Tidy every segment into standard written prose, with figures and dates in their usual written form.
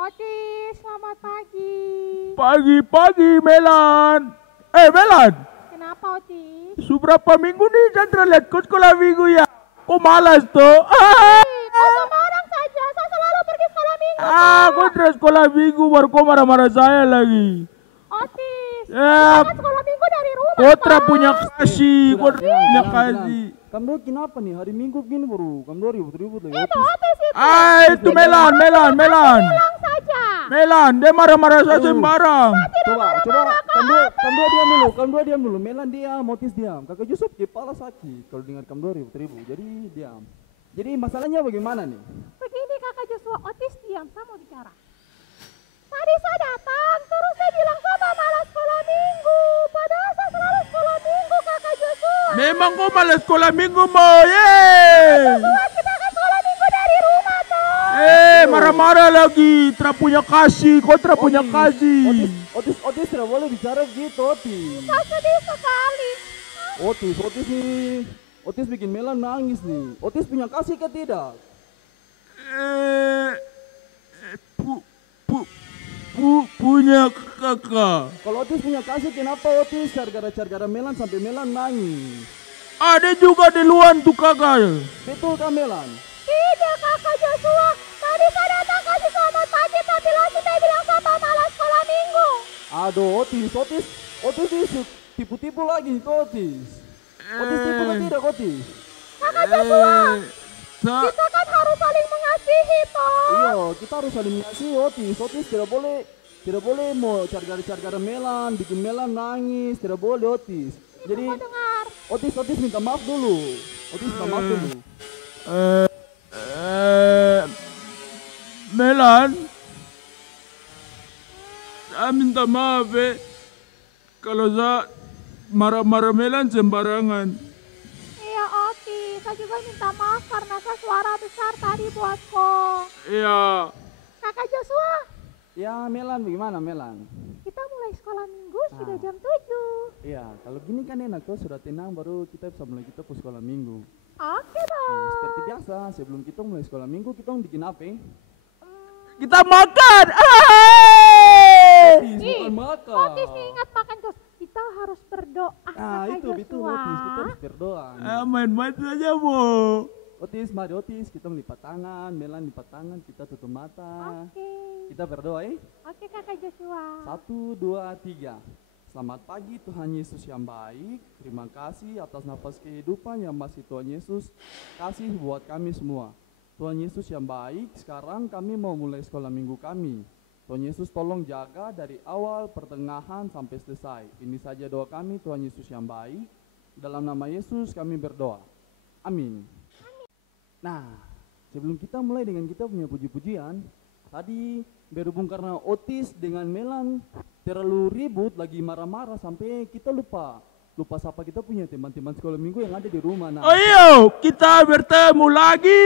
Otis, selamat pagi. Pagi-pagi Melan. Melan, Kenapa Otis? seberapa minggu nih Chandra lihat kau sekolah minggu ya? Kok malas tuh? Kau sama orang saja, saya selalu pergi sekolah minggu. Kau terus sekolah minggu baru kau marah-marah saya lagi. Otis, Ya, kita kan sekolah minggu dari rumah. Kotra Pak. punya kasih, Sudah, Kotra punya tenang. kasih. Kamu kenapa nih? Hari Minggu gini baru. Kamu ribut-ribut lagi. Itu Otis itu. Itu Melan. Pulang saja. Melan, dia marah-marah saya sembarang. Kamu diam dulu. Melan diam, Otis diam. Kakak Yusuf kepala sakit kalau dengar kamu ribut-ribut. Jadi diam. Jadi masalahnya bagaimana nih? Begini kakak Joshua, Otis diam, saya mau bicara. Tadi saya datang, terus saya bilang sama malas sekolah minggu. Padahal saya selalu sekolah minggu kakak Joshua. Memang kau malas sekolah minggu mau, yeay. Joshua, kita kan sekolah minggu dari rumah toh. Marah-marah lagi, Tra punya kasih, Kotra punya kasih. Otis tidak boleh bicara gitu, Otis. Saya sedih sekali. Otis bikin Melan nangis nih. Otis punya kasih ke tidak? Punya kakak. Kalau Otis punya kasih, kenapa Otis gara-gara Melan sampai Melan nangis? Ada juga di luar tuh kakak. Betul kan Melan? Tidak kakak Joshua, tadi saya datang kasih selamat pagi tapi langsung dia bilang sama malas sekolah minggu. Aduh, Otis itu tipu-tipu lagi itu Otis. Otis tipu kan tidak Otis? Kakak Joshua, kita kan harus saling mengasihi toh. Iya, kita harus saling mengasihi Otis. Otis tidak boleh mau cara-cara Melan, bikin Melan nangis, tidak boleh Otis. Jadi Mau dengar. Otis minta maaf dulu. Melan, saya minta maaf kalau saya marah-marah Melan sembarangan. Iya Otis, saya juga minta maaf karena saya suara besar tadi buatku. Iya. Kakak Joshua, Ya Melan, bagaimana Melan? kita mulai sekolah minggu sudah jam 7. Iya, kalau gini kan enak tuh, sudah tenang baru kita bisa mulai kita ke sekolah minggu. Oke Nah, dong. seperti biasa, sebelum kita mulai sekolah minggu, kita bikin apa? Kita makan. Bukan makan. Otis ingat makan terus. Kita harus berdoa. Nah, Kakak itu betul Joshua. Otis, kita harus berdoa. Main-main saja, Bu. Mari Otis, kita melipat tangan, Melan lipat tangan, kita tutup mata. Oke. Kita berdoa Oke kakak Joshua. 1, 2, 3. Selamat pagi Tuhan Yesus yang baik. Terima kasih atas nafas kehidupan yang masih Tuhan Yesus kasih buat kami semua. Tuhan Yesus yang baik, sekarang kami mau mulai sekolah minggu kami. Tuhan Yesus tolong jaga dari awal, pertengahan sampai selesai. Ini saja doa kami Tuhan Yesus yang baik. Dalam nama Yesus kami berdoa. Amin. Nah, sebelum kita mulai dengan kita punya puji-pujian, tadi berhubung karena Otis dengan Melan terlalu ribut, lagi marah-marah sampai kita lupa siapa kita punya teman-teman sekolah minggu yang ada di rumah. Nah, Ayo, kita bertemu lagi.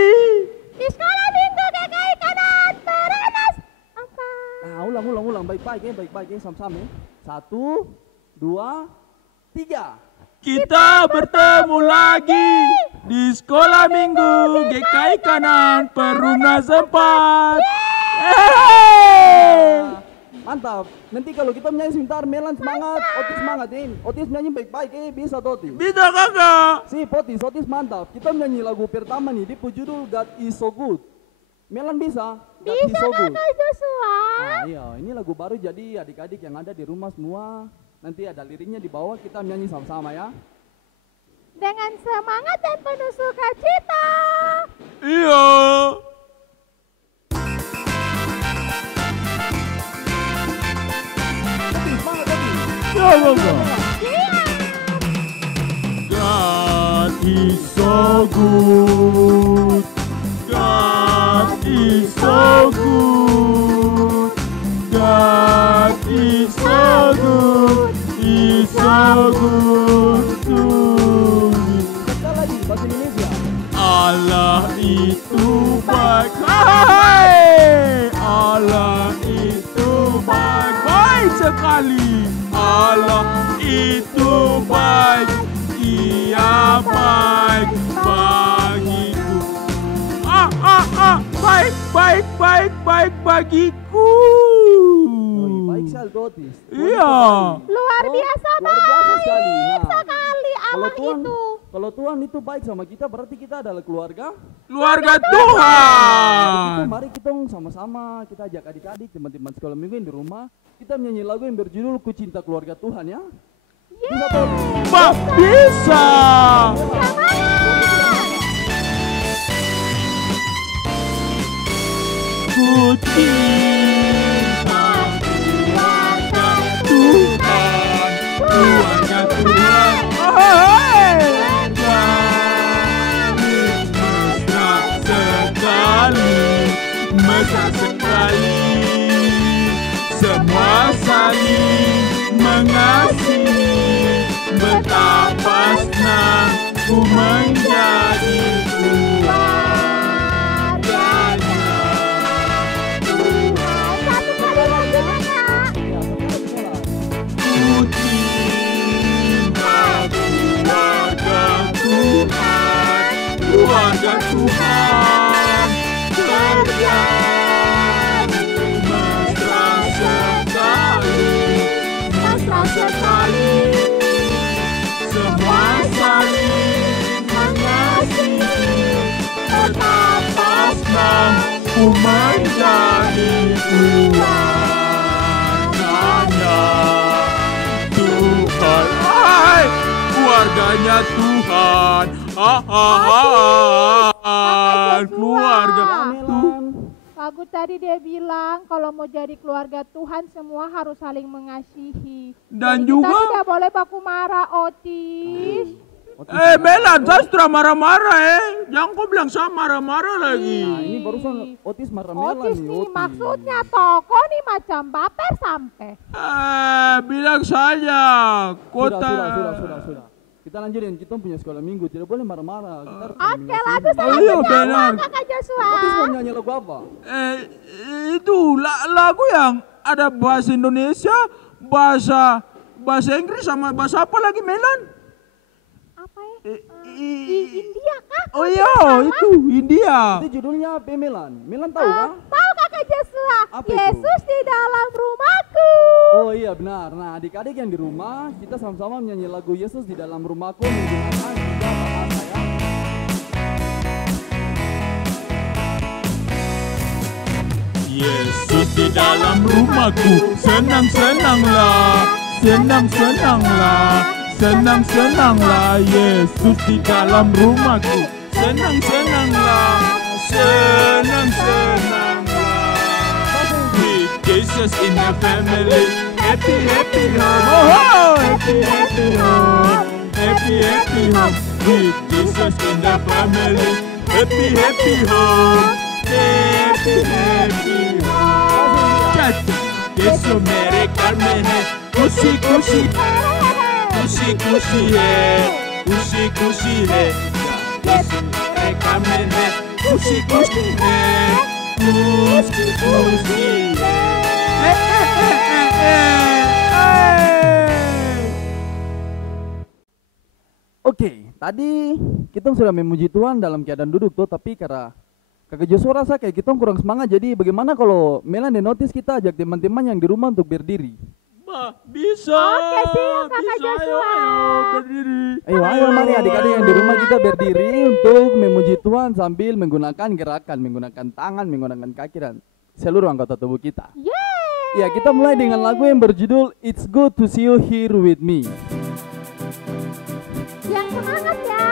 Di sekolah minggu KKI kanan Perenas 4. Nah, ulang baik-baik sama-sama. 1, 2, 3. Kita bertemu lagi di sekolah minggu GKI Kanan Perumnas 4. Mantap. Nanti kalau kita menyanyi sebentar, Melan semangat, Otis semangat Otis nyanyi baik-baik bisa tuh Otis. Bisa kakak. Sip Otis mantap. Kita menyanyi lagu pertama nih, di judul God is so good. Melan bisa? God is Bisa so good. kakak Joshua. Nah, iya, ini lagu baru jadi adik-adik yang ada di rumah semua. Nanti ada liriknya di bawah, kita menyanyi sama-sama ya. Dengan semangat dan penuh sukacita. Iya. Semangat Otis. Ya kakak. Iya. God is so good. God is so good. God is so good. He's so good to me. Sekali lagi bahasa Indonesia. Allah itu baik. Hai! Allah itu baik. Baik sekali. Allah itu baik. Dia baik bagiku. Baik. baik bagiku. Oh, baik sekali tuh Otis. Iya. Luar biasa luar biasa sekali. Nah, sekali Allah Tuhan, itu. kalau Tuhan itu baik sama kita, berarti kita adalah keluarga. Keluarga Itu Tuhan. mari kita sama-sama kita ajak adik-adik, teman-teman sekolah minggu yang di rumah, kita menyanyi lagu yang berjudul Ku Cinta Keluarga Tuhan ya. Bisa tuh. Bisa. Ku cinta keluarga Tuhan, keluarga Tuhan. Mesra sekali, semua saling mengasihi. Betapa senang ku menjadi keluarganya Tuhan. Satu kali lagi Kak. Ku cinta keluarga Tuhan, keluarga Tuhan. Mesra sekali, semua saling mengasihi. Betapa senang ku menjadi keluarganya Tuhan. Hai, keluarganya Tuhan. Keluarga Tuhan. Lagu tadi dia bilang kalau mau jadi keluarga Tuhan semua harus saling mengasihi. Dan Jadi juga kita tidak boleh baku marah, Otis. Melan, saya sudah marah-marah jangan kau bilang saya marah-marah lagi. Nah, ini barusan Otis marah-marah Otis nih. nih maksudnya toko nih macam baper sampai. Bilang saja kota. Sudah. Kita lanjutin, kita punya sekolah minggu, tidak boleh marah-marah. Kita harus saling Oke, lagu mengasihi. selanjutnya benar. apa Kakak Joshua? Otis mau nyanyi lagu apa? Itu lagu yang ada bahasa Indonesia, bahasa Inggris sama bahasa apa lagi Melan? Apa ya? India kah? Oh iya, itu India. Itu judulnya apa Melan? Melan tahu kan? Tahu Kakak Joshua? Apa itu? Yesus di dalam rumahku. Oh iya benar. Nah adik-adik yang di rumah, kita sama-sama menyanyi lagu Yesus di dalam rumahku menggunakan tiga bahasa ya. Yesus di dalam rumahku, senang-senanglah, senang-senanglah, senang-senanglah. Yesus di dalam rumahku, senang-senanglah, senang-senanglah. With Jesus in the family, happy happy home, oh happy happy home, happy happy home. With Jesus in the family, happy happy home, happy happy home. Chacha, Yesu mere karme hai, खुशी खुशी खुशी खुशी है, खुशी खुशी है. Yesu mere karme hai, खुशी खुशी है, खुशी खुशी है. Oke, tadi kita sudah memuji Tuhan dalam keadaan duduk tuh, tapi karena Kakak Joshua rasa kayak kita kurang semangat, jadi bagaimana kalau Melan dan Otis kita ajak teman-teman yang di rumah untuk berdiri? Bisa. Oke, siap Kakak Bisa, Joshua. ayo berdiri. Ayo mari adik-adik yang di rumah kita berdiri untuk memuji Tuhan sambil menggunakan gerakan, menggunakan tangan, menggunakan kaki dan seluruh anggota tubuh kita. Yeay. Ya, kita mulai dengan lagu yang berjudul It's Good to See You Here With Me. Yang semangat ya.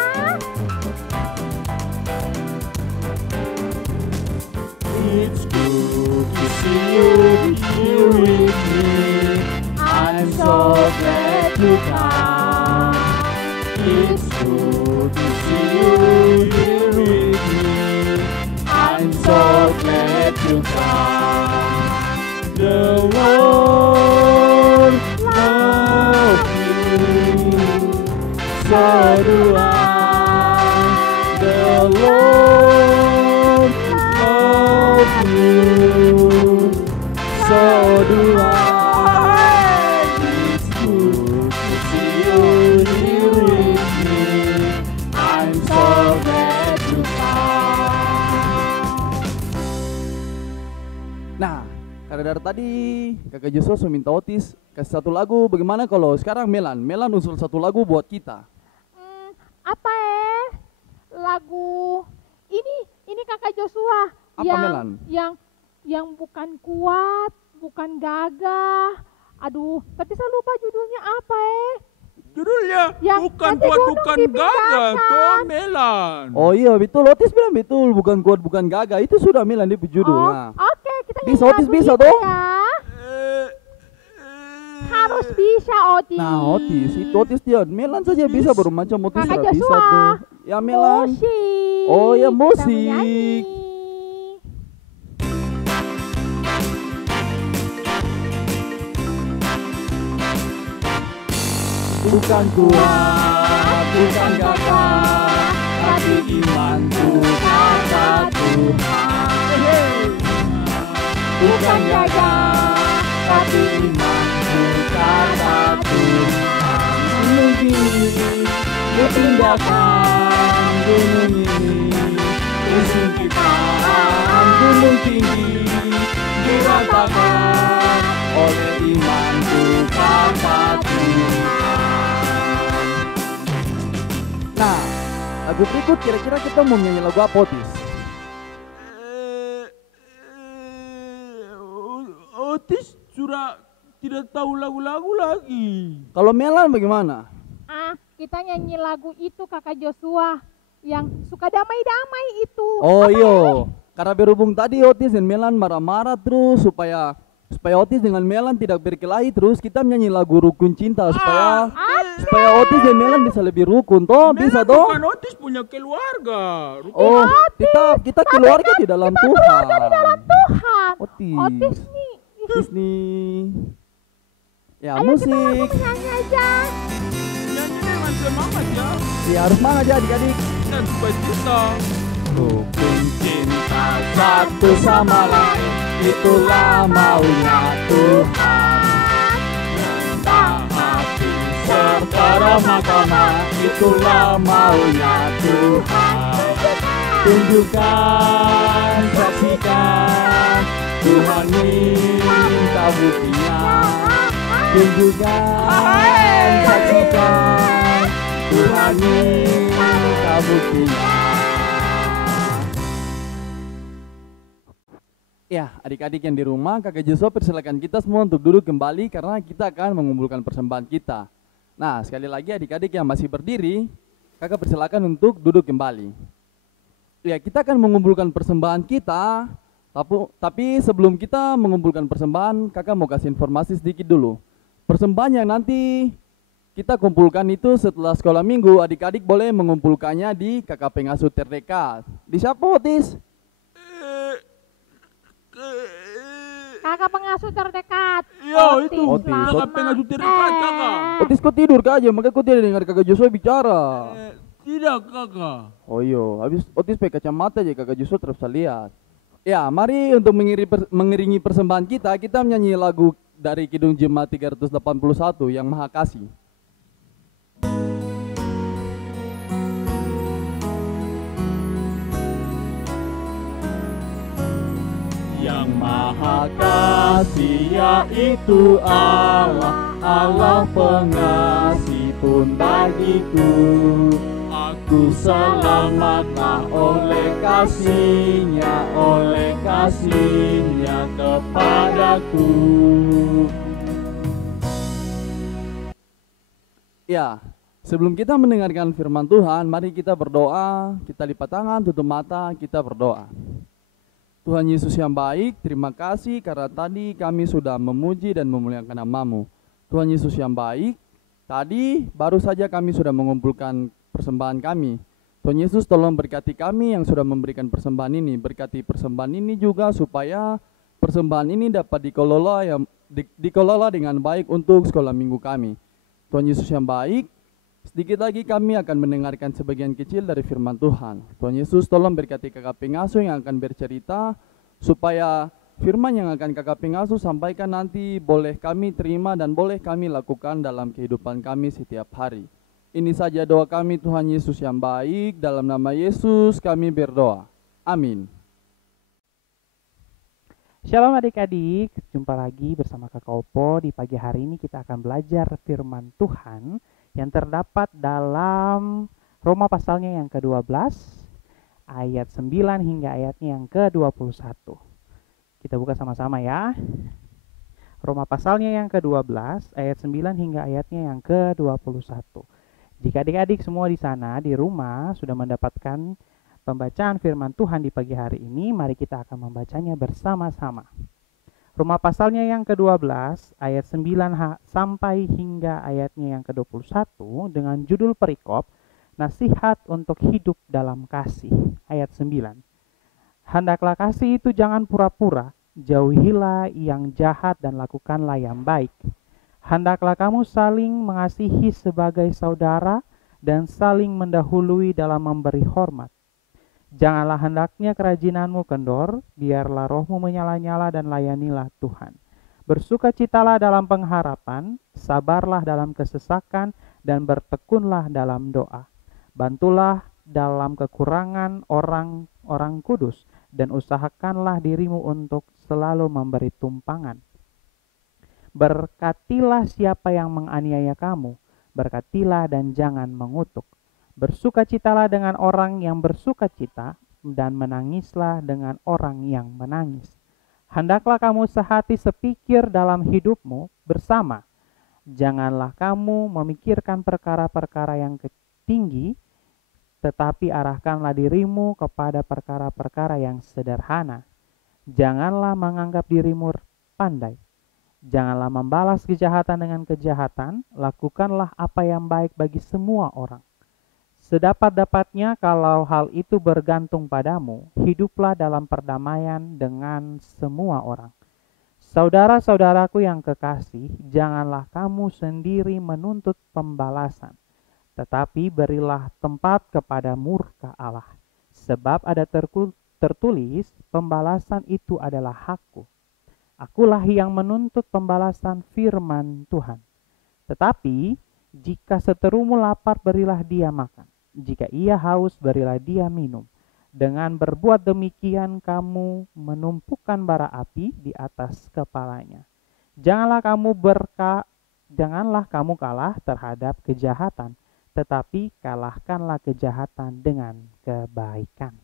It's good to see you here with me. I'm so glad to come. It's good to see you here with me. I'm so glad to come. The Lord loves you, so do I. The Lord loves you, so do I. It's good to see you here with me. I'm so glad to come. Nah, karena dari tadi kakak Joshua minta Otis kasih satu lagu. Bagaimana kalau sekarang Melan usul satu lagu buat kita? Apa lagu ini kakak Joshua Apa Melan? yang bukan kuat, bukan gagah. Aduh, tapi saya lupa judulnya apa Judulnya Yang bukan nanti kuat gunung bukan gagah, dipindahkan. toh Melan. Oh iya betul, Otis bilang betul, bukan kuat bukan gagah. Itu sudah Melan di judul. Oh, Nah, oke, kita Bisa, nyanyi Otis lagu bisa itu dong. ya. Eh, Harus bisa Otis. nah Otis, itu Otis dia. Melan saja bisa baru macam Otis Kakak tidak bisa Joshua. tuh. Ya Melan. Musik. Oh, ya, Kita musik. menyanyi. Bukan kuat, bukan gagah, tapi imanku kata Tuhan. Bukan gagah, tapi imanku kata Tuhan. Gunung ini dipindahkan, gunung ini disingkirkan, gunung tinggi diratakan oleh imanku kata Tuhan. Nah, lagu berikut kira-kira kita mau nyanyi lagu apa, Otis? Otis sudah tidak tahu lagu-lagu lagi. Kalau Melan bagaimana? Kita nyanyi lagu itu kakak Joshua yang suka damai-damai itu. Oh Apa, iya, karena berhubung tadi Otis dan Melan marah-marah terus supaya Otis dengan Melan tidak berkelahi terus kita menyanyi lagu Rukun Cinta supaya Otis dan Melan bisa lebih rukun toh, bisa Melan toh? bukan Otis punya keluarga. Oh, kita keluarga di dalam Tuhan. Di dalam Tuhan. Otis. Otis nih. Otis nih. Ya, Ayo kita langsung musik. nyanyi aja. Nyanyi dengan semangat ya. Ya harus semangat ya adik-adik. Dan supaya kita Rukun cinta satu sama lain, itulah maunya Tuhan. Rendah hati serta ramah tamah, itulah maunya Tuhan. Tunjukkan, saksikan, Tuhan minta buktinya. Tunjukkan, saksikan, Tuhan minta buktinya. Ya, adik-adik yang di rumah, kakak Joshua persilakan kita semua untuk duduk kembali karena kita akan mengumpulkan persembahan kita. Nah, sekali lagi adik-adik yang masih berdiri, kakak persilakan untuk duduk kembali. Ya, kita akan mengumpulkan persembahan kita, tapi sebelum kita mengumpulkan persembahan, kakak mau kasih informasi sedikit dulu. Persembahan yang nanti kita kumpulkan itu setelah sekolah minggu, adik-adik boleh mengumpulkannya di kakak pengasuh terdekat. Di siapa, Otis? Kakak pengasuh terdekat. Iya itu. Otis. Kakak pengasuh terdekat kakak. Otis kok tidur kah aja, makanya kok tidak dengar kakak Joshua bicara. Tidak kakak. Oh iya, habis Otis pakai kacamata aja kakak Joshua terus bisa lihat. Ya, mari untuk mengiringi persembahan kita menyanyi lagu dari Kidung Jemaat 381 yang Maha Kasih. Yang Maha Kasih yaitu Allah, Allah pengasih pun bagiku. Aku selamatlah oleh kasihnya kepadaku. Ya, sebelum kita mendengarkan firman Tuhan, mari kita berdoa, kita lipat tangan, tutup mata, kita berdoa. Tuhan Yesus yang baik, terima kasih karena tadi kami sudah memuji dan memuliakan nama-Mu. Tuhan Yesus yang baik, tadi baru saja kami sudah mengumpulkan persembahan kami. Tuhan Yesus tolong berkati kami yang sudah memberikan persembahan ini. Berkati persembahan ini juga supaya persembahan ini dapat dikelola dengan baik untuk sekolah minggu kami. Tuhan Yesus yang baik, sedikit lagi kami akan mendengarkan sebagian kecil dari firman Tuhan. Tuhan Yesus tolong berkati kakak pengasuh yang akan bercerita supaya firman yang akan kakak pengasuh sampaikan nanti boleh kami terima dan boleh kami lakukan dalam kehidupan kami setiap hari. Ini saja doa kami Tuhan Yesus yang baik, dalam nama Yesus kami berdoa. Amin. Shalom adik-adik, jumpa lagi bersama Kakak Opo. Di pagi hari ini kita akan belajar firman Tuhan yang terdapat dalam Roma pasalnya yang ke-12, ayat 9 hingga ayatnya yang ke-21. Kita buka sama-sama ya. Roma pasalnya yang ke-12, ayat 9 hingga ayatnya yang ke-21. Jika adik-adik semua di sana, di rumah, sudah mendapatkan pembacaan firman Tuhan di pagi hari ini, mari kita akan membacanya bersama-sama. Roma pasalnya yang ke-12 ayat 9 sampai hingga ayatnya yang ke-21 dengan judul perikop Nasihat untuk Hidup dalam Kasih. Ayat 9. Hendaklah kasih itu jangan pura-pura, jauhilah yang jahat dan lakukanlah yang baik. Hendaklah kamu saling mengasihi sebagai saudara dan saling mendahului dalam memberi hormat. Janganlah hendaknya kerajinanmu kendor, biarlah rohmu menyala-nyala dan layanilah Tuhan. Bersukacitalah dalam pengharapan, sabarlah dalam kesesakan, dan bertekunlah dalam doa. Bantulah dalam kekurangan orang-orang kudus, dan usahakanlah dirimu untuk selalu memberi tumpangan. Berkatilah siapa yang menganiaya kamu, berkatilah dan jangan mengutuk. Bersukacitalah dengan orang yang bersukacita, dan menangislah dengan orang yang menangis. Hendaklah kamu sehati sepikir dalam hidupmu bersama. Janganlah kamu memikirkan perkara-perkara yang tinggi, tetapi arahkanlah dirimu kepada perkara-perkara yang sederhana. Janganlah menganggap dirimu pandai. Janganlah membalas kejahatan dengan kejahatan, lakukanlah apa yang baik bagi semua orang. Sedapat-dapatnya kalau hal itu bergantung padamu, hiduplah dalam perdamaian dengan semua orang. Saudara-saudaraku yang kekasih, janganlah kamu sendiri menuntut pembalasan, tetapi berilah tempat kepada murka Allah. Sebab ada tertulis, pembalasan itu adalah hakku. Akulah yang menuntut pembalasan, firman Tuhan. Tetapi jika seterumu lapar, berilah dia makan. Jika ia haus, berilah dia minum. Dengan berbuat demikian, kamu menumpukan bara api di atas kepalanya. Janganlah kamu kalah terhadap kejahatan, tetapi kalahkanlah kejahatan dengan kebaikan.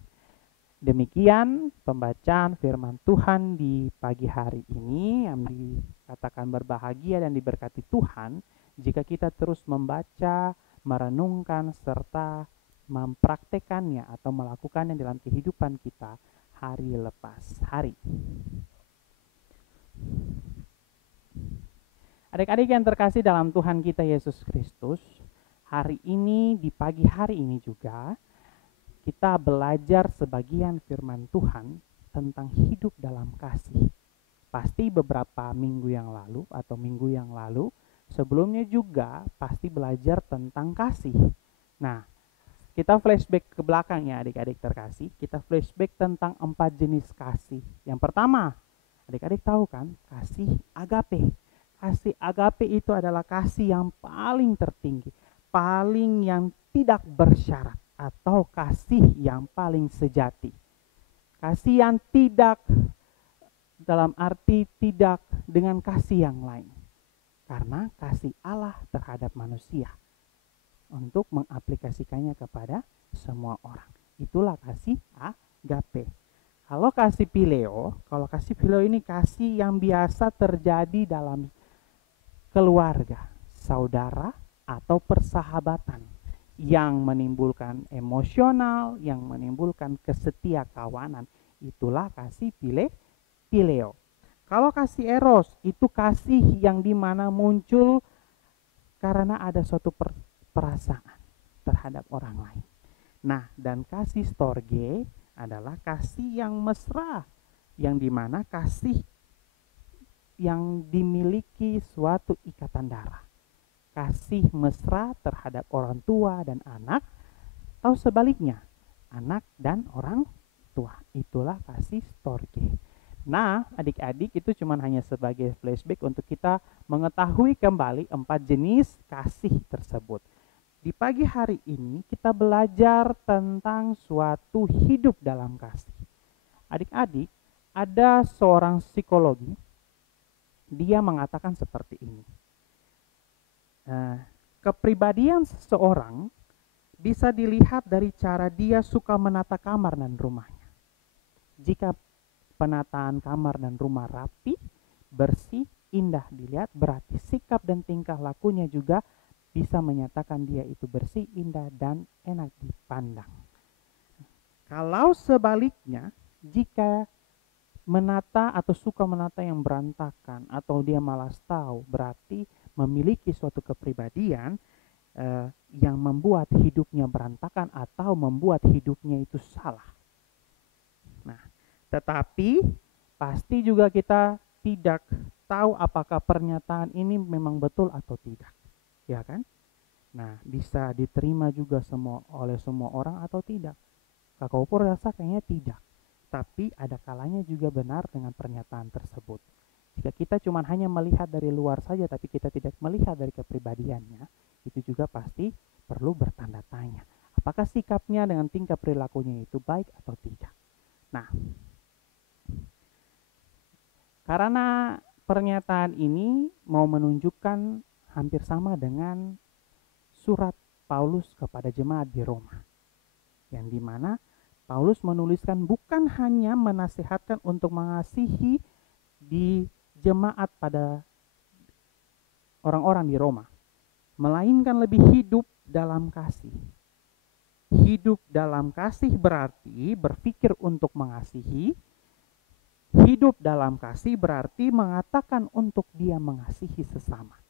Demikian pembacaan firman Tuhan di pagi hari ini, yang dikatakan berbahagia dan diberkati Tuhan jika kita terus membaca, merenungkan, serta mempraktekannya atau melakukannya dalam kehidupan kita hari lepas hari. Adik-adik yang terkasih dalam Tuhan kita Yesus Kristus, hari ini, di pagi hari ini juga, kita belajar sebagian firman Tuhan tentang hidup dalam kasih. Pasti beberapa minggu yang lalu atau minggu yang lalu, sebelumnya juga pasti belajar tentang kasih. Nah, kita flashback ke belakang ya adik-adik terkasih. Kita flashback tentang 4 jenis kasih. Yang pertama, adik-adik tahu kan, kasih agape. Kasih agape itu adalah kasih yang paling tertinggi, paling yang tidak bersyarat, atau kasih yang paling sejati. Kasih yang tidak dalam arti tidak dengan kasih yang lain. Karena kasih Allah terhadap manusia untuk mengaplikasikannya kepada semua orang. Itulah kasih agape. Kalau kasih phileo ini kasih yang biasa terjadi dalam keluarga, saudara, atau persahabatan yang menimbulkan emosional, yang menimbulkan kesetiakawanan. Itulah kasih phileo. Kalau kasih eros, itu kasih yang dimana muncul karena ada suatu perasaan terhadap orang lain. Nah, dan kasih storge adalah kasih yang mesra, yang dimana kasih yang dimiliki suatu ikatan darah. Kasih mesra terhadap orang tua dan anak, atau sebaliknya, anak dan orang tua. Itulah kasih storge. Nah, adik-adik, itu cuma hanya sebagai flashback untuk kita mengetahui kembali 4 jenis kasih tersebut. Di pagi hari ini kita belajar tentang suatu hidup dalam kasih. Adik-adik, ada seorang psikologi, dia mengatakan seperti ini. Kepribadian seseorang bisa dilihat dari cara dia suka menata kamar dan rumahnya. Jika penataan kamar dan rumah rapi, bersih, indah dilihat, berarti sikap dan tingkah lakunya juga bisa menyatakan dia itu bersih, indah, dan enak dipandang. Kalau sebaliknya, jika menata atau suka menata yang berantakan atau dia malas tahu, berarti memiliki suatu kepribadian yang membuat hidupnya berantakan atau membuat hidupnya itu salah. Nah, tetapi pasti juga kita tidak tahu apakah pernyataan ini memang betul atau tidak, ya kan? Nah, bisa diterima juga oleh semua orang atau tidak. Kakak Opor rasa kayaknya tidak. Tapi ada kalanya juga benar dengan pernyataan tersebut. Jika kita cuma hanya melihat dari luar saja tapi kita tidak melihat dari kepribadiannya, itu juga pasti perlu bertanda tanya. Apakah sikapnya dengan tingkah perilakunya itu baik atau tidak? Nah, karena pernyataan ini mau menunjukkan hampir sama dengan surat Paulus kepada jemaat di Roma, yang dimana Paulus menuliskan bukan hanya menasihatkan untuk mengasihi di jemaat pada orang-orang di Roma, melainkan lebih hidup dalam kasih. Hidup dalam kasih berarti berpikir untuk mengasihi. Hidup dalam kasih berarti mengatakan untuk dia mengasihi sesama.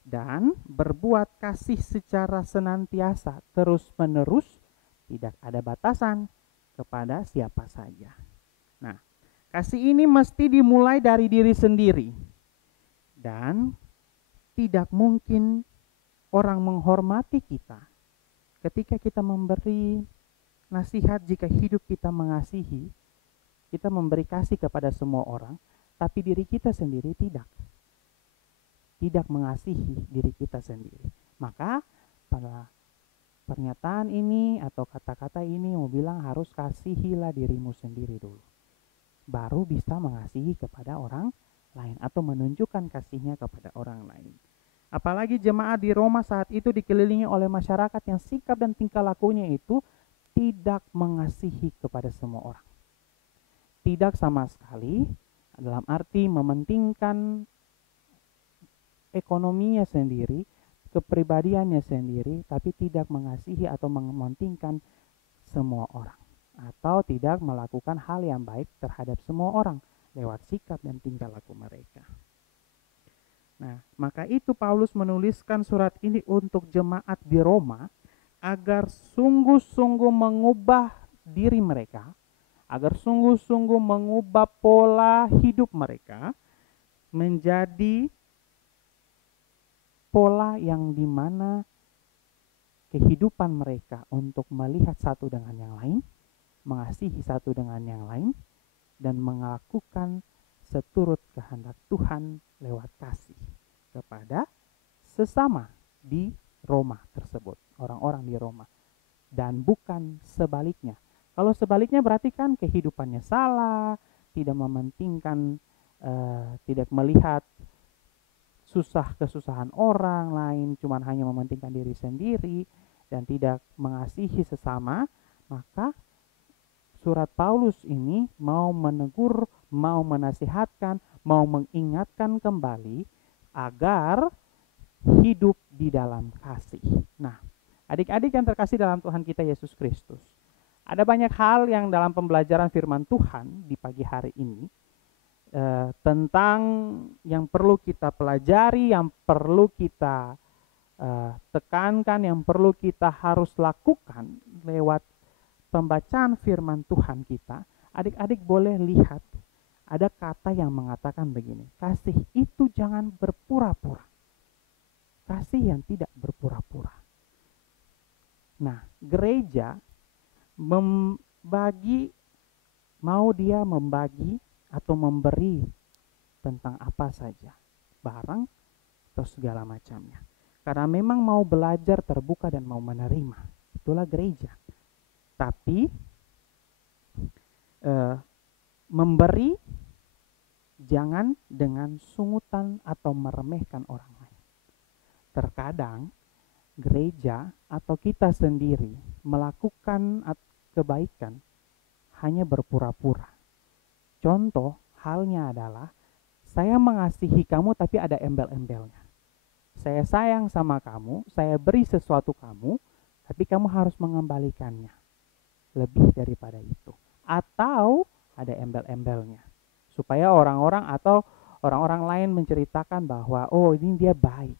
Dan berbuat kasih secara senantiasa, terus-menerus, tidak ada batasan kepada siapa saja. Nah, kasih ini mesti dimulai dari diri sendiri. Dan tidak mungkin orang menghormati kita ketika kita memberi nasihat jika hidup kita mengasihi, kita memberi kasih kepada semua orang, tapi diri kita sendiri tidak mengasihi diri kita sendiri. Maka pada pernyataan ini atau kata-kata ini mau bilang harus kasihilah dirimu sendiri dulu, baru bisa mengasihi kepada orang lain atau menunjukkan kasihnya kepada orang lain. Apalagi jemaat di Roma saat itu dikelilingi oleh masyarakat yang sikap dan tingkah lakunya itu tidak mengasihi kepada semua orang. Tidak sama sekali, dalam arti mementingkan ekonominya sendiri, kepribadiannya sendiri, tapi tidak mengasihi atau mementingkan semua orang, atau tidak melakukan hal yang baik terhadap semua orang lewat sikap dan tingkah laku mereka. Nah, maka itu Paulus menuliskan surat ini untuk jemaat di Roma agar sungguh-sungguh mengubah diri mereka, agar sungguh-sungguh mengubah pola hidup mereka menjadi pola yang dimana kehidupan mereka untuk melihat satu dengan yang lain, mengasihi satu dengan yang lain, dan melakukan seturut kehendak Tuhan lewat kasih kepada sesama di Roma tersebut, orang-orang di Roma, dan bukan sebaliknya. Kalau sebaliknya berarti kan kehidupannya salah, tidak mementingkan, tidak melihat kesusahan orang lain, cuman hanya mementingkan diri sendiri dan tidak mengasihi sesama. Maka surat Paulus ini mau menegur, mau menasihatkan, mau mengingatkan kembali agar hidup di dalam kasih. Nah, adik-adik yang terkasih dalam Tuhan kita Yesus Kristus, ada banyak hal yang dalam pembelajaran firman Tuhan di pagi hari ini tentang yang perlu kita pelajari, yang perlu kita tekankan, yang perlu kita harus lakukan lewat pembacaan firman Tuhan kita. Adik-adik boleh lihat ada kata yang mengatakan begini, kasih itu jangan berpura-pura. Kasih yang tidak berpura-pura. Nah, gereja mau dia membagi atau memberi tentang apa saja, barang atau segala macamnya. Karena memang mau belajar terbuka dan mau menerima. Itulah gereja. Tapi memberi jangan dengan sungutan atau meremehkan orang lain. Terkadang gereja atau kita sendiri melakukan kebaikan hanya berpura-pura. Contoh halnya adalah saya mengasihi kamu tapi ada embel-embelnya. Saya sayang sama kamu, saya beri sesuatu kamu, tapi kamu harus mengembalikannya. Lebih daripada itu. Atau ada embel-embelnya. Supaya orang-orang atau orang-orang lain menceritakan bahwa oh ini dia baik.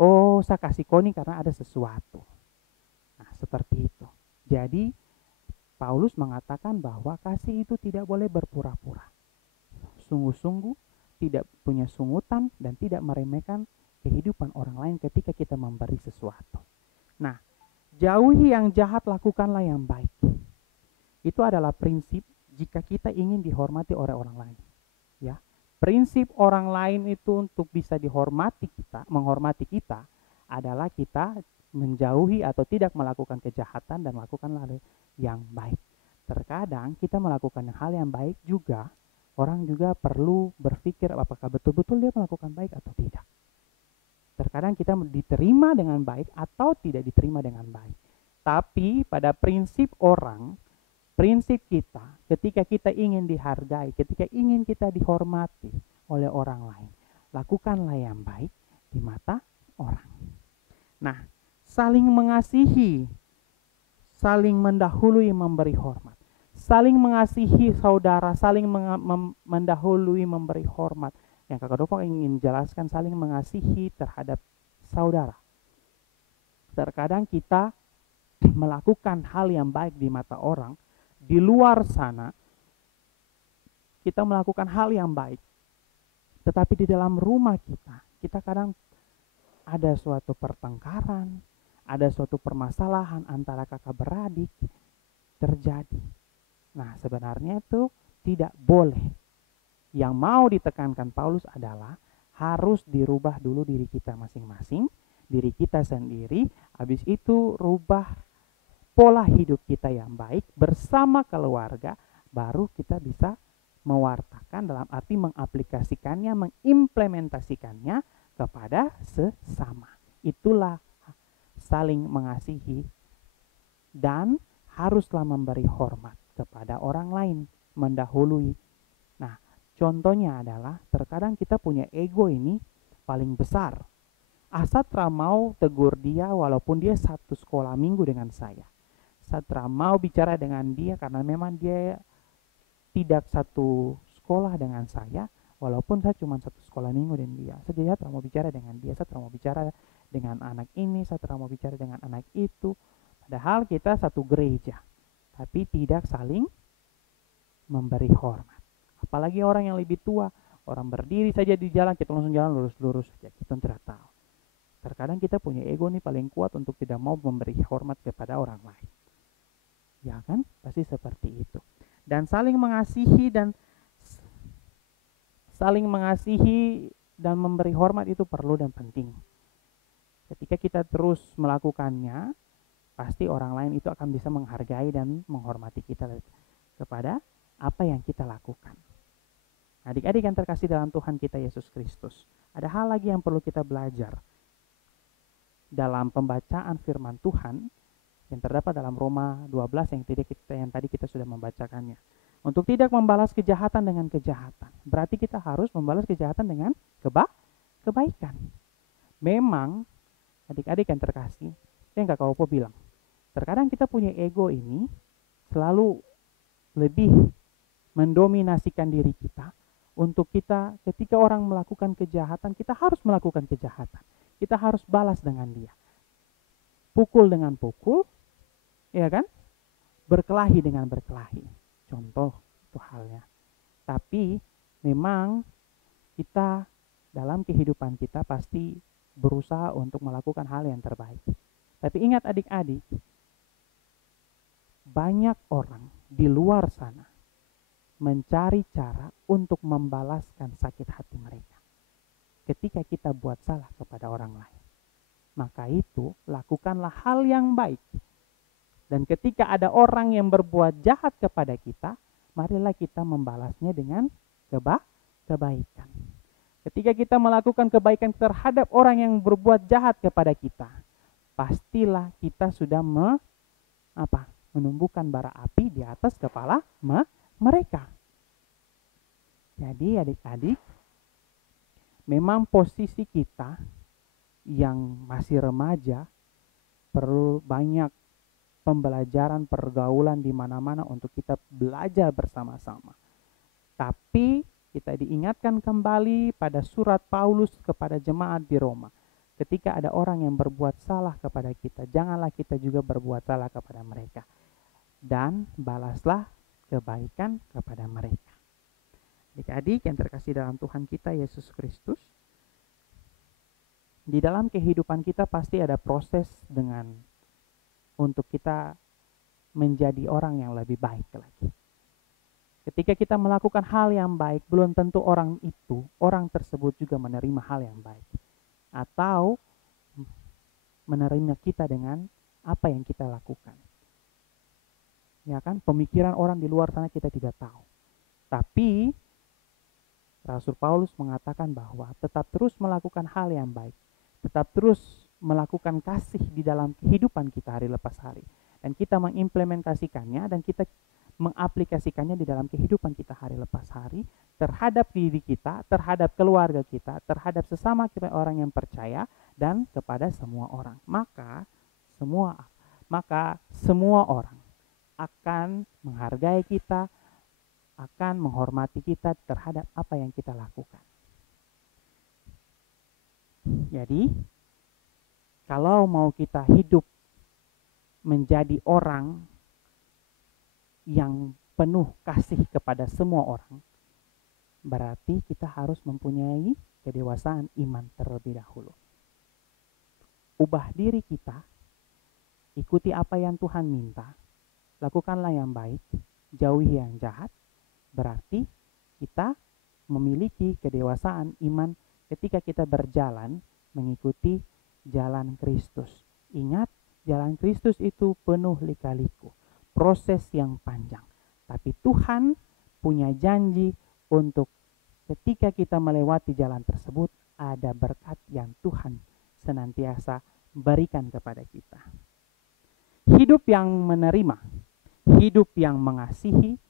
Oh saya kasih koni karena ada sesuatu. Nah seperti itu. Jadi Paulus mengatakan bahwa kasih itu tidak boleh berpura-pura. Sungguh-sungguh tidak punya sungutan dan tidak meremehkan kehidupan orang lain ketika kita memberi sesuatu. Nah, jauhi yang jahat, lakukanlah yang baik. Itu adalah prinsip jika kita ingin dihormati oleh orang lain. Ya, prinsip orang lain itu untuk bisa dihormati kita, menghormati kita adalah kita menjauhi atau tidak melakukan kejahatan dan melakukanlah yang baik. Terkadang kita melakukan hal yang baik juga, orang juga perlu berpikir apakah betul-betul dia melakukan baik atau tidak. Terkadang kita diterima dengan baik atau tidak diterima dengan baik. Tapi pada prinsip orang, prinsip kita, ketika kita ingin dihargai, ketika ingin kita dihormati oleh orang lain, lakukanlah yang baik di mata orang. Nah, saling mengasihi, saling mendahului memberi hormat. Saling mengasihi saudara, saling mendahului memberi hormat. Yang Kakak Dova ingin jelaskan saling mengasihi terhadap saudara. Terkadang kita melakukan hal yang baik di mata orang, di luar sana kita melakukan hal yang baik. Tetapi di dalam rumah kita kadang ada suatu pertengkaran, ada suatu permasalahan antara kakak beradik terjadi. Nah, sebenarnya itu tidak boleh. Yang mau ditekankan Paulus adalah harus dirubah dulu diri kita masing-masing, diri kita sendiri, habis itu rubah pola hidup kita yang baik bersama keluarga, baru kita bisa mewartakan dalam arti mengaplikasikannya, mengimplementasikannya kepada sesama. Itulah saling mengasihi dan haruslah memberi hormat kepada orang lain, mendahului. Nah, contohnya adalah terkadang kita punya ego ini paling besar. Satra mau tegur dia walaupun dia satu sekolah minggu dengan saya. Satra mau bicara dengan dia karena memang dia tidak satu sekolah dengan saya, walaupun saya cuma satu sekolah minggu dengan dia. Saya Satra mau bicara dengan dia, Satra mau bicara dengan anak ini, Satra mau bicara dengan anak itu. Padahal kita satu gereja, tapi tidak saling memberi hormat. Apalagi orang yang lebih tua, orang berdiri saja di jalan, kita langsung jalan lurus-lurus saja, kita tidak tahu. Terkadang kita punya ego nih paling kuat untuk tidak mau memberi hormat kepada orang lain. Ya kan? Pasti seperti itu. Dan saling mengasihi dan memberi hormat itu perlu dan penting. Ketika kita terus melakukannya, pasti orang lain itu akan bisa menghargai dan menghormati kita kepada apa yang kita lakukan. Adik-adik yang terkasih dalam Tuhan kita Yesus Kristus, ada hal lagi yang perlu kita belajar dalam pembacaan firman Tuhan yang terdapat dalam Roma 12 yang tadi kita sudah membacakannya. Untuk tidak membalas kejahatan dengan kejahatan, berarti kita harus membalas kejahatan dengan kebaikan. Memang adik-adik yang terkasih, yang Kakak Opo bilang, terkadang kita punya ego ini selalu lebih mendominasikan diri kita. Untuk kita ketika orang melakukan kejahatan, kita harus melakukan kejahatan. Kita harus balas dengan dia. Pukul dengan pukul, ya kan? Berkelahi dengan berkelahi. Contoh itu halnya. Tapi memang kita dalam kehidupan kita pasti berusaha untuk melakukan hal yang terbaik. Tapi ingat adik-adik, banyak orang di luar sana mencari cara untuk membalaskan sakit hati mereka. Ketika kita buat salah kepada orang lain, maka itu lakukanlah hal yang baik. Dan ketika ada orang yang berbuat jahat kepada kita, marilah kita membalasnya dengan kebaikan. Ketika kita melakukan kebaikan terhadap orang yang berbuat jahat kepada kita, pastilah kita sudah menumbuhkan bara api di atas kepala mereka. Jadi adik-adik, memang posisi kita yang masih remaja perlu banyak pembelajaran, pergaulan di mana-mana untuk kita belajar bersama-sama. Tapi kita diingatkan kembali pada surat Paulus kepada jemaat di Roma. Ketika ada orang yang berbuat salah kepada kita, janganlah kita juga berbuat salah kepada mereka. Dan balaslah kebaikan kepada mereka. Adik-adik yang terkasih dalam Tuhan kita Yesus Kristus, di dalam kehidupan kita pasti ada proses untuk kita menjadi orang yang lebih baik lagi. Ketika kita melakukan hal yang baik, belum tentu orang tersebut juga menerima hal yang baik. Atau menerima kita dengan apa yang kita lakukan. Ya kan, pemikiran orang di luar sana kita tidak tahu. Tapi Rasul Paulus mengatakan bahwa tetap terus melakukan hal yang baik. Tetap terus melakukan kasih di dalam kehidupan kita hari lepas hari. Dan kita mengimplementasikannya dan kita mengaplikasikannya di dalam kehidupan kita hari lepas hari terhadap diri kita, terhadap keluarga kita, terhadap sesama kita orang yang percaya dan kepada semua orang. Maka semua orang akan menghargai kita, akan menghormati kita terhadap apa yang kita lakukan. Jadi, kalau mau kita hidup menjadi orang yang penuh kasih kepada semua orang, berarti kita harus mempunyai kedewasaan iman terlebih dahulu. Ubah diri kita, ikuti apa yang Tuhan minta, lakukanlah yang baik, jauhi yang jahat, berarti kita memiliki kedewasaan iman ketika kita berjalan mengikuti jalan Kristus. Ingat, jalan Kristus itu penuh lika-liku, proses yang panjang. Tapi Tuhan punya janji untuk ketika kita melewati jalan tersebut, ada berkat yang Tuhan senantiasa berikan kepada kita. Hidup yang menerima, hidup yang mengasihi,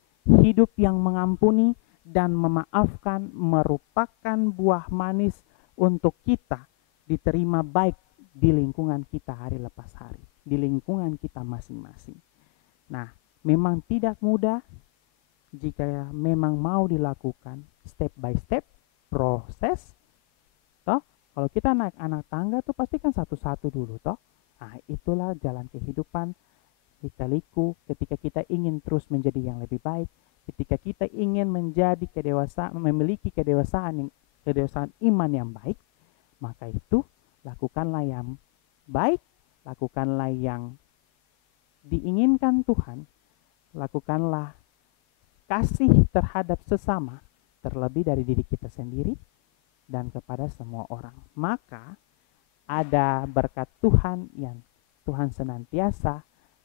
hidup yang mengampuni dan memaafkan merupakan buah manis untuk kita diterima baik di lingkungan kita hari lepas hari, di lingkungan kita masing-masing. Nah, memang tidak mudah jika memang mau dilakukan step by step, proses. Toh, kalau kita naik anak tangga tuh pasti kan satu-satu dulu toh. Nah, itulah jalan kehidupan lika-liku ketika kita ingin terus menjadi yang lebih baik, ketika kita ingin menjadi memiliki kedewasaan iman yang baik, maka itu lakukanlah yang baik, lakukanlah yang diinginkan Tuhan, lakukanlah kasih terhadap sesama, terlebih dari diri kita sendiri dan kepada semua orang. Maka ada berkat Tuhan yang Tuhan senantiasa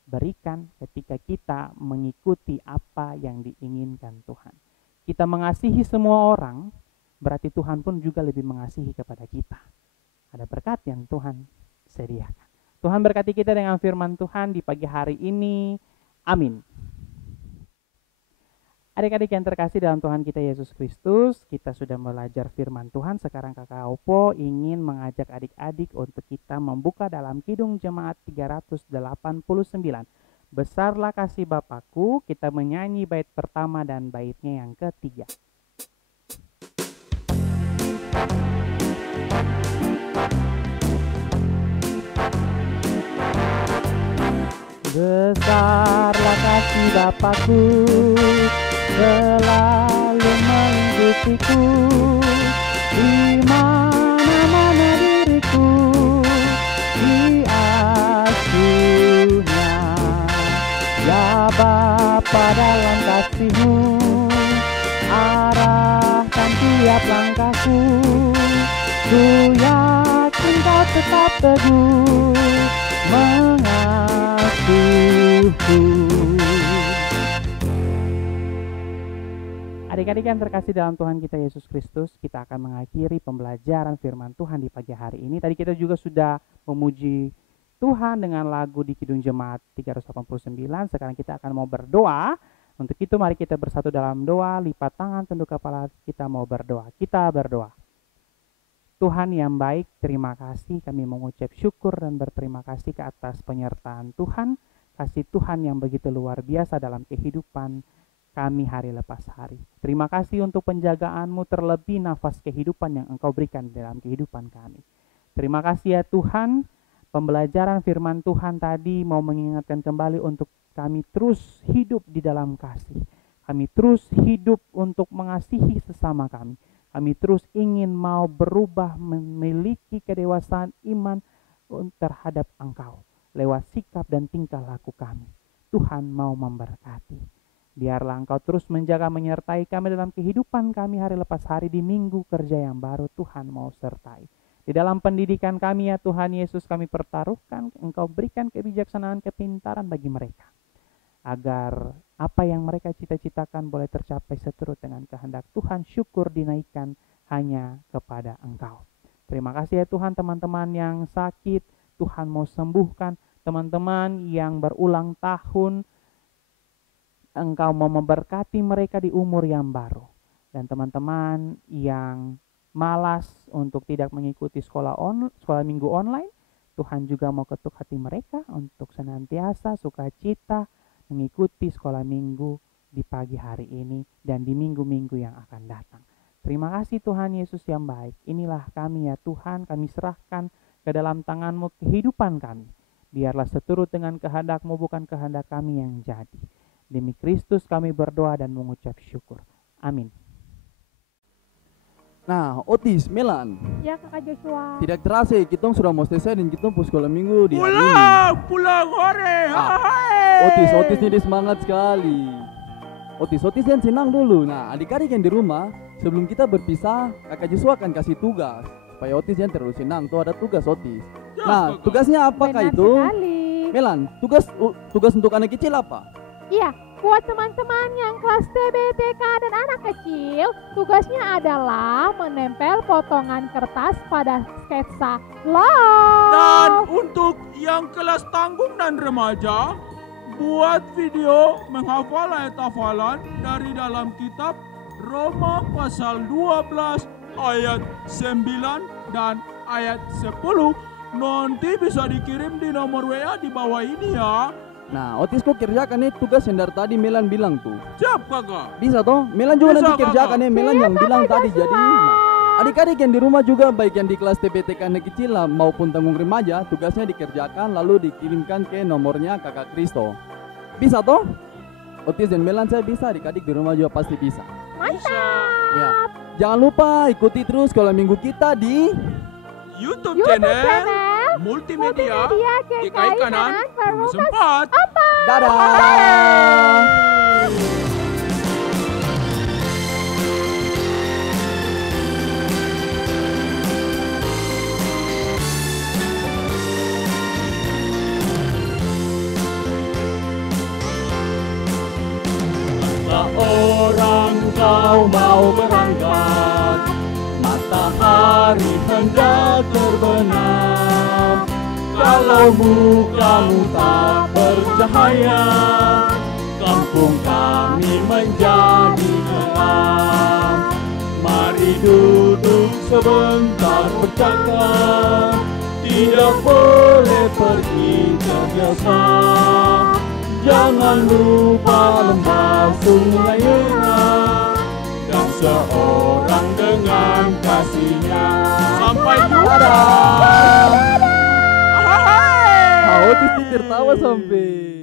berikan ketika kita mengikuti apa yang diinginkan Tuhan. Kita mengasihi semua orang, berarti Tuhan pun juga lebih mengasihi kepada kita. Ada berkat yang Tuhan sediakan. Tuhan berkati kita dengan firman Tuhan di pagi hari ini. Amin. Adik-adik yang terkasih dalam Tuhan kita Yesus Kristus, kita sudah belajar firman Tuhan. Sekarang Kakak Opo ingin mengajak adik-adik untuk kita membuka dalam Kidung Jemaat 389. Besarlah kasih Bapakku, kita menyanyi bait pertama dan baitnya yang ketiga. Besarlah kasih Bapakku, selalu mengikutiku, di mana-mana diriku diasuhnya. Ya Bapa, dalam kasih-Mu arahkan tiap langkahku, ku yakin Kau tetap teguh mengasihiku. Adik-adik yang terkasih dalam Tuhan kita Yesus Kristus, kita akan mengakhiri pembelajaran firman Tuhan di pagi hari ini. Tadi kita juga sudah memuji Tuhan dengan lagu di Kidung Jemaat 389. Sekarang kita akan mau berdoa. Untuk itu mari kita bersatu dalam doa, lipat tangan, tunduk kepala, kita mau berdoa. Kita berdoa. Tuhan yang baik, terima kasih, kami mengucap syukur dan berterima kasih ke atas penyertaan Tuhan, kasih Tuhan yang begitu luar biasa dalam kehidupan kami hari lepas hari. Terima kasih untuk penjagaan-Mu, terlebih nafas kehidupan yang Engkau berikan dalam kehidupan kami. Terima kasih ya Tuhan, pembelajaran firman Tuhan tadi mau mengingatkan kembali untuk kami terus hidup di dalam kasih. Kami terus hidup untuk mengasihi sesama kami. Kami terus ingin mau berubah, memiliki kedewasaan iman terhadap Engkau lewat sikap dan tingkah laku kami. Tuhan mau memberkati. Biarlah Engkau terus menjaga menyertai kami dalam kehidupan kami hari lepas hari di minggu kerja yang baru. Tuhan mau sertai. Di dalam pendidikan kami ya Tuhan Yesus, kami pertaruhkan, Engkau berikan kebijaksanaan, kepintaran bagi mereka. Agar apa yang mereka cita-citakan boleh tercapai seturut dengan kehendak Tuhan. Syukur dinaikkan hanya kepada Engkau. Terima kasih ya Tuhan, teman-teman yang sakit Tuhan mau sembuhkan. Teman-teman yang berulang tahun, Engkau mau memberkati mereka di umur yang baru. Dan teman-teman yang malas untuk tidak mengikuti sekolah minggu online, Tuhan juga mau ketuk hati mereka untuk senantiasa sukacita mengikuti sekolah minggu di pagi hari ini dan di minggu-minggu yang akan datang. Terima kasih Tuhan Yesus yang baik. Inilah kami ya Tuhan, kami serahkan ke dalam tangan-Mu kehidupan kami. Biarlah seturut dengan kehendak-Mu, bukan kehendak kami yang jadi. Demi Kristus kami berdoa dan mengucap syukur. Amin. Nah, Otis, Melan. Ya Kakak Joshua. Tidak terasa kita sudah mau selesai dan kita sekolah minggu di hari ini. Pulang hore. Otis ini semangat sekali. Otis yang senang dulu. Nah, adik-adik yang di rumah, sebelum kita berpisah, Kakak Joshua akan kasih tugas supaya Otis yang terlalu senang. Tuh ada tugas Otis. Nah, tugasnya apakah Benar itu? sekali. Melan, tugas untuk anak kecil apa? Iya, buat teman-teman yang kelas TBTK dan anak kecil, tugasnya adalah menempel potongan kertas pada sketsa love. Dan untuk yang kelas tanggung dan remaja, buat video menghafal ayat hafalan dari dalam kitab Roma pasal 12 ayat 9 dan ayat 10. Nanti bisa dikirim di nomor WA di bawah ini ya. Nah, Otis kok kerjakan nih tugas yang dari tadi Melan bilang tuh. Siap kakak. Bisa toh? Melan juga Bisa, nanti kerjakan Kakak. nih, Melan yang bilang tadi. Jadi, adik-adik yang di rumah juga, baik yang di kelas TBTK anak kecil maupun tanggung remaja, tugasnya dikerjakan lalu dikirimkan ke nomornya Kakak Kristo. Bisa toh? Otis dan Melan saya bisa, adik-adik di rumah juga pasti bisa. Mantap. Ya. Jangan lupa ikuti terus sekolah minggu kita di YouTube YouTube channel channel Multimedia GKI Kanan Permukaan 4. Dadah. Orang kau mau berangkat, matahari hendak terbenam. Kalau mukamu tak bercahaya, kampung kami menjadi gelap. Mari duduk sebentar bercakap, tidak boleh pergi tergesa. Jangan lupa lembah sungai Yuna dan seorang dengan kasihnya. Sampai jumpa. Otis tertawa sampai.